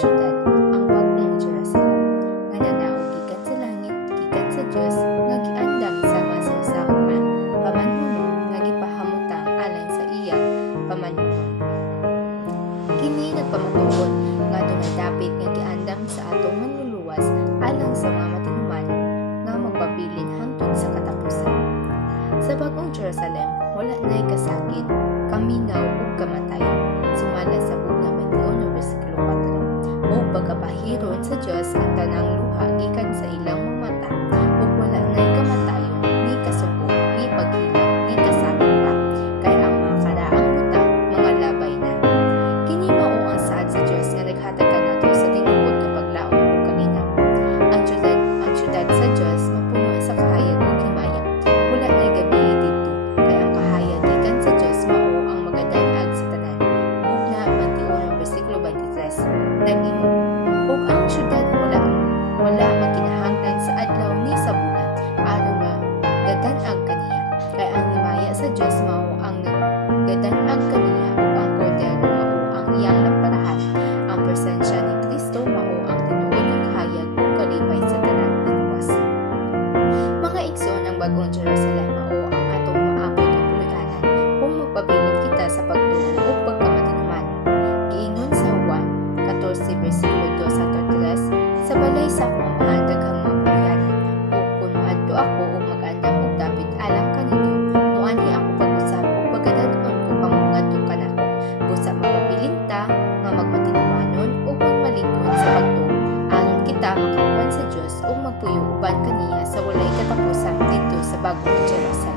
syudad, ang bag-ong Jerusalem, nga nanaog gikan sa langit, gikan sa Dios, nga giandam sama sa usa ka pamanhunon nga gipahamutang alang sa iya pamanhunon. Kini nagpamatuod nga adunay dapit nga giandam sa atong manluluwas alang sa mga matinuman nga magpabilin hangtod sa katapusan. Sa bag-ong Jerusalem, wala na'y kasakit, kaminaw ug kamatayon. Sumala sa Buga 21 versikulo 4. O pagkapahiron sa Dios ang tanang luha gikan sa ilang mga mata, ug wala na'y kamatayon, ni kasubo, ni paghilak, ni kasakit pa, kay ang mga karaang buta, mga labay na. Kini mao ang saad sa Dios nga naghatag kanato sa tinuod nga paglaom ug kalinaw. Ang syudad sa Dios mapuno sa kahayag ug himaya. Wala na'y gabi dito, kay ang kahayag gikan sa Dios mao ang magadan-ag sa tanan. Buga 21 versikulo 23. Nag-ingon, ug ang syudad wala maginahanglan sa adlaw ni sa bulan, aron nga gadan-ag kaniya. Kay ang himaya sa Dios mao ang gadan-ag kaniya, ug ang kordero mao ang iyang lamparahan. Ang presensya ni Kristo mao ang tinuod nga kahayag ug kalipay sa tanan tinuwas. Mga igsoon, ang bag-ong Jerusalem mao ang atong maabot ug puloy-anan kung magpabilin kita sa pagtuo ug pagkamatinuman. Giingon sa Juan 14 versikulo 2 sa 3, sa balay sa akong amahan daghang mga puloy-anan, ug kun moadto ako ug mag-andam og dapit alang kaninyo, moani ako pag-usap ug pagkadad-on ko pamungadto kanako, busa magpabilin ta nga magpatinumanon ug magmalig-on sa pagtuo, aron kita makauban sa Dios ug magpuyo uban kaniya sa walay katapusan dito sa bag-ong Jerusalem.